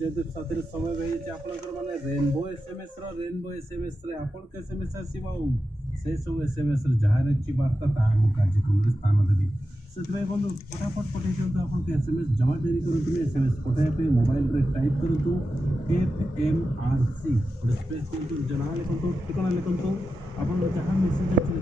जयदीप साथी समय रही आपंकर माने रेनबो एसएमएस रेनबो एसएमएस आपण एसएमएस आसो से सब एसएमएस जहाँ अच्छी वार्ता कार्यक्रम स्थान देवी से बंधु फटाफट पठे दिखाँ आप एसएमएस जमा डेरी करूँ एसएमएस पठाइबे मोबाइल टाइप करूँ FMRC स्पेस करूँ जना लिखु ठिकाना लिखु आप जहाँ मेसेज अच्छे